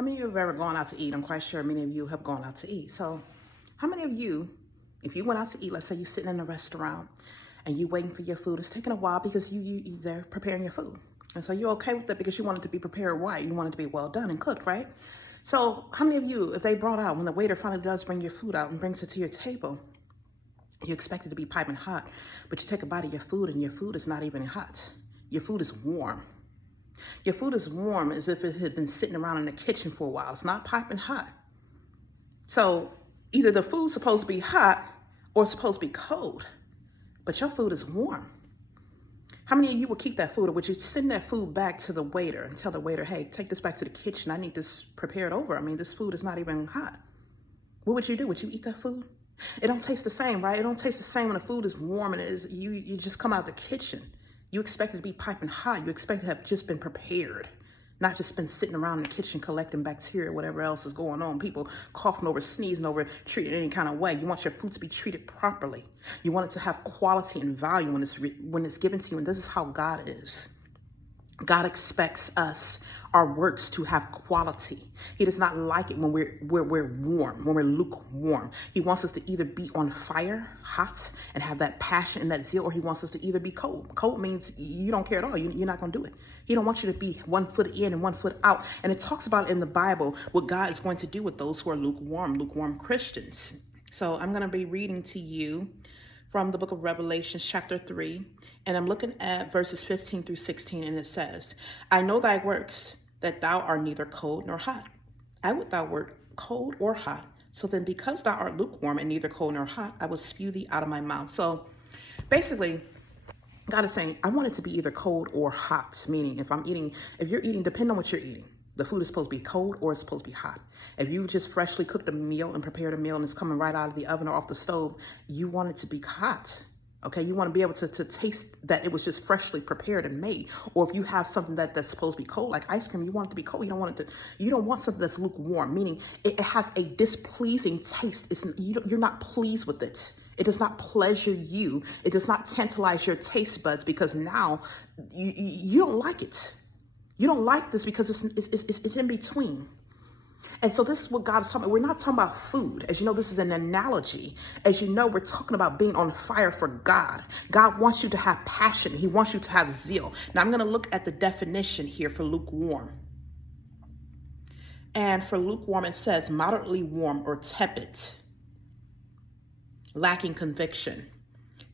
How many of you have ever gone out to eat? I'm quite sure many of you have gone out to eat. So how many of you, if you went out to eat, let's say you're sitting in a restaurant and you're waiting for your food, it's taking a while because they're preparing your food. And so you're okay with that because you want it to be prepared right. You want it to be well done and cooked, right? So how many of you, if they brought out, when the waiter finally does bring your food out and brings it to your table, you expect it to be piping hot, but you take a bite of your food and your food is not even hot. Your food is warm. Your food is warm as if it had been sitting around in the kitchen for a while. It's not piping hot. So either the food's supposed to be hot or it's supposed to be cold, but your food is warm. How many of you would keep that food, or would you send that food back to the waiter and tell the waiter, hey, take this back to the kitchen. I need this prepared over. I mean, this food is not even hot. What would you do? Would you eat that food? It don't taste the same, right? It don't taste the same when the food is warm and you just come out of the kitchen. You expect it to be piping hot. You expect it to have just been prepared, not just been sitting around in the kitchen collecting bacteria, whatever else is going on. People coughing over, sneezing over, treated any kind of way. You want your food to be treated properly. You want it to have quality and value when it's given to you. And this is how God is. God expects us, our works, to have quality. He does not like it when we're warm, when we're lukewarm. He wants us to either be on fire, hot, and have that passion and that zeal, or he wants us to either be cold. Cold means you don't care at all. You're not going to do it. He don't want you to be 1 foot in and 1 foot out. And it talks about in the Bible what God is going to do with those who are lukewarm Christians. So I'm going to be reading to you from the book of Revelation, chapter 3, and I'm looking at verses 15 through 16, and it says, I know thy works, that thou art neither cold nor hot. I would thou wert cold or hot. So then because thou art lukewarm and neither cold nor hot, I will spew thee out of my mouth. So basically, God is saying, I want it to be either cold or hot, meaning if you're eating, depending on what you're eating. The food is supposed to be cold or it's supposed to be hot. If you just freshly cooked a meal and prepared a meal and it's coming right out of the oven or off the stove, you want it to be hot. Okay, you want to be able to taste that it was just freshly prepared and made. Or if you have something that's supposed to be cold, like ice cream, you want it to be cold. You don't want something that's lukewarm, meaning it has a displeasing taste. You're not pleased with it. It does not pleasure you. It does not tantalize your taste buds because now you don't like it. You don't like this because it's in between. And so this is what God is talking about. We're not talking about food. As you know, this is an analogy. As you know, we're talking about being on fire for God. God wants you to have passion. He wants you to have zeal. Now I'm going to look at the definition here for lukewarm. And for lukewarm, it says moderately warm or tepid, lacking conviction.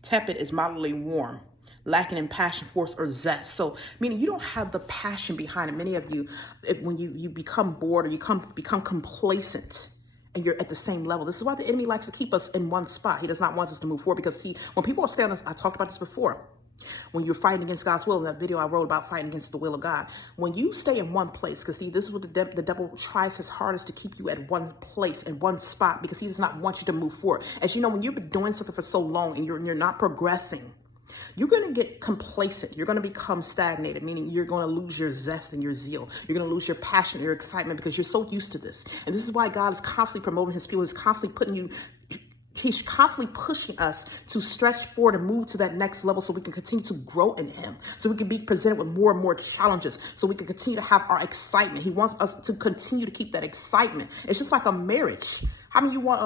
Tepid is moderately warm, lacking in passion, force, or zest. So, meaning you don't have the passion behind it. Many of you, when you become bored or you become complacent and you're at the same level. This is why the enemy likes to keep us in one spot. He does not want us to move forward because, see, when people are standing, I talked about this before, when you're fighting against God's will, in that video I wrote about fighting against the will of God, when you stay in one place, because see, this is what the devil tries his hardest to keep you at one place, in one spot, because he does not want you to move forward. As you know, when you've been doing something for so long and you're not progressing, you're going to get complacent. You're going to become stagnated, meaning you're going to lose your zest and your zeal. You're going to lose your passion, your excitement, because you're so used to this. And this is why God is constantly promoting his people. He's constantly He's constantly pushing us to stretch forward and move to that next level so we can continue to grow in him, so we can be presented with more and more challenges, so we can continue to have our excitement. He wants us to continue to keep that excitement. It's just like a marriage. How many of you want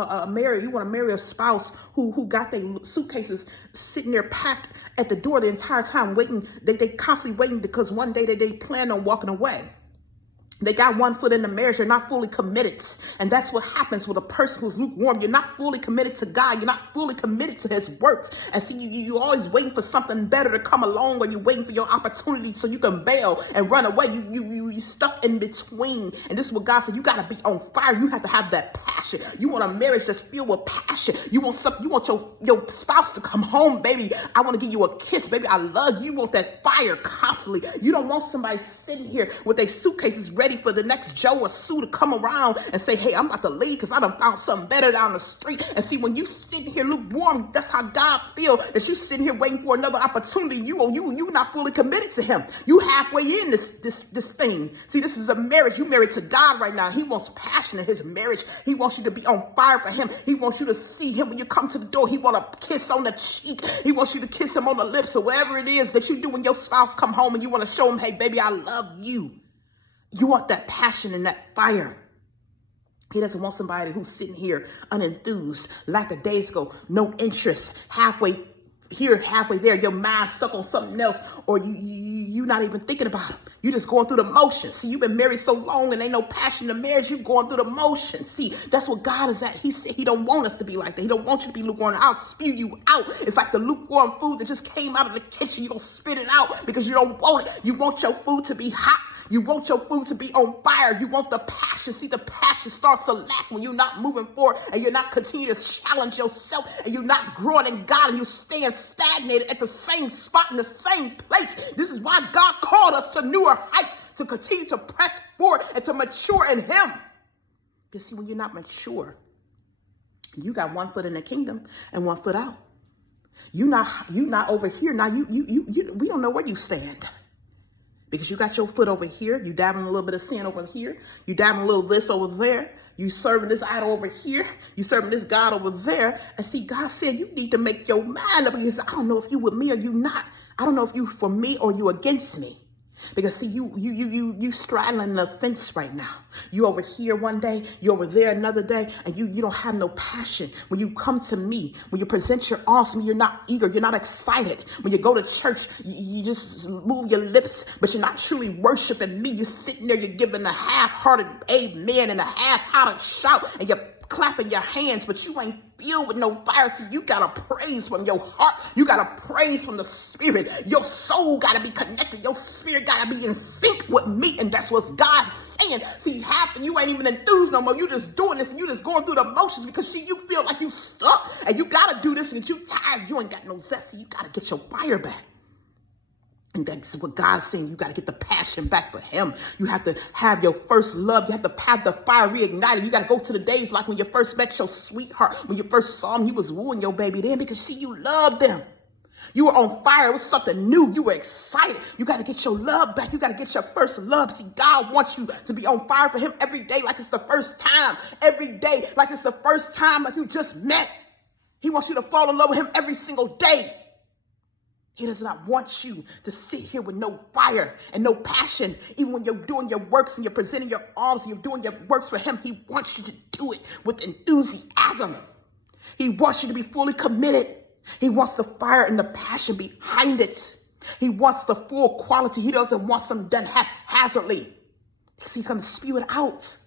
you want to marry a spouse who got their suitcases sitting there packed at the door the entire time waiting? They constantly waiting because one day they plan on walking away. They got 1 foot in the marriage. They're not fully committed. And that's what happens with a person who's lukewarm. You're not fully committed to God. You're not fully committed to his works. And see, you're always waiting for something better to come along, or you're waiting for your opportunity so you can bail and run away. You stuck in between. And this is what God said. You got to be on fire. You have to have that passion. You want a marriage that's filled with passion. You want something. You want your spouse to come home, baby. I want to give you a kiss, baby. I love you. You want that fire constantly. You don't want somebody sitting here with their suitcases ready for the next Joe or Sue to come around and say, hey, I'm about to leave because I done found something better down the street. And see, when you sitting here lukewarm, that's how God feels, that you sitting here waiting for another opportunity. You not fully committed to him. You halfway in this thing. See, this is a marriage. You married to God right now. He wants passion in his marriage. He wants you to be on fire for him. He wants you to see him when you come to the door. He want a kiss on the cheek. He wants you to kiss him on the lips, or whatever it is that you do when your spouse come home and you want to show him, hey, baby, I love you. You want that passion and that fire. He doesn't want somebody who's sitting here unenthused, lackadaisical, no interest, halfway here, halfway there. Your mind stuck on something else, or you not even thinking about it. You just going through the motions. See, you've been married so long and ain't no passion in the marriage. You going through the motions. See, that's what God is at. He said he don't want us to be like that. He don't want you to be lukewarm. I'll spew you out. It's like the lukewarm food that just came out of the kitchen. You gonna spit it out because you don't want it. You want your food to be hot. You want your food to be on fire. You want the passion. See, the passion starts to lack when you're not moving forward and you're not continuing to challenge yourself and you're not growing in God and you're staying stagnated at the same spot in the same place. This is why God called us to newer heights, to continue to press forward and to mature in him. You see, when you're not mature, you got one foot in the kingdom and one foot out. You not over here. Now we don't know where you stand. Because you got your foot over here, you dabbling a little bit of sin over here, you dabbling a little this over there, you serving this idol over here, you serving this God over there. And see, God said you need to make your mind up, because I don't know if you with me or you not. I don't know if you for me or you against me. Because see, you straddling the fence right now. You over here one day, you over there another day, and you don't have no passion. When you come to me, when you present your arms to me, you're not eager, you're not excited. When you go to church, you just move your lips, but you're not truly worshiping me. You're sitting there, you're giving a half-hearted amen and a half-hearted shout, and you're clapping your hands, but you ain't filled with no fire. See, you gotta praise from your heart. You gotta praise from the spirit. Your soul gotta be connected. Your spirit gotta be in sync with me. And that's what God's saying. See, half of you ain't even enthused no more. You just doing this and you just going through the motions because see, you feel like you stuck and you gotta do this and you tired. You ain't got no zest. So you gotta get your fire back. And that's what God's saying. You got to get the passion back for him. You have to have your first love. You have to have the fire reignited. You got to go to the days like when you first met your sweetheart. When you first saw him, you was wooing your baby then because see, you loved them. You were on fire. It was something new. You were excited. You got to get your love back. You got to get your first love. See, God wants you to be on fire for him every day like it's the first time. Every day like it's the first time like you just met. He wants you to fall in love with him every single day. He does not want you to sit here with no fire and no passion. Even when you're doing your works and you're presenting your arms and you're doing your works for him, he wants you to do it with enthusiasm. He wants you to be fully committed. He wants the fire and the passion behind it. He wants the full quality. He doesn't want something done haphazardly because he's going to spew it out.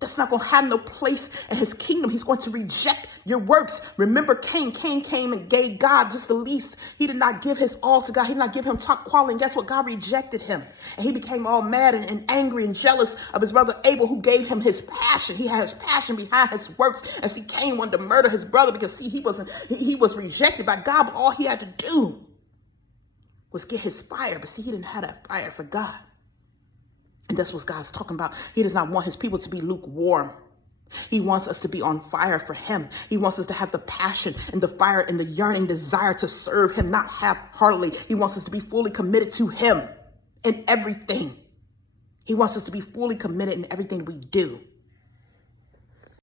That's not going to have no place in his kingdom. He's going to reject your works. Remember Cain. Cain came and gave God just the least. He did not give his all to God. He did not give him top quality. And guess what? God rejected him. And he became all mad and angry and jealous of his brother Abel, who gave him his passion. He had his passion behind his works. And see, Cain wanted to murder his brother because see, he was rejected by God. But all he had to do was get his fire. But see, he didn't have that fire for God. And that's what God's talking about. He does not want his people to be lukewarm. He wants us to be on fire for him. He wants us to have the passion and the fire and the yearning desire to serve him, not half-heartedly. He wants us to be fully committed to him in everything. He wants us to be fully committed in everything we do.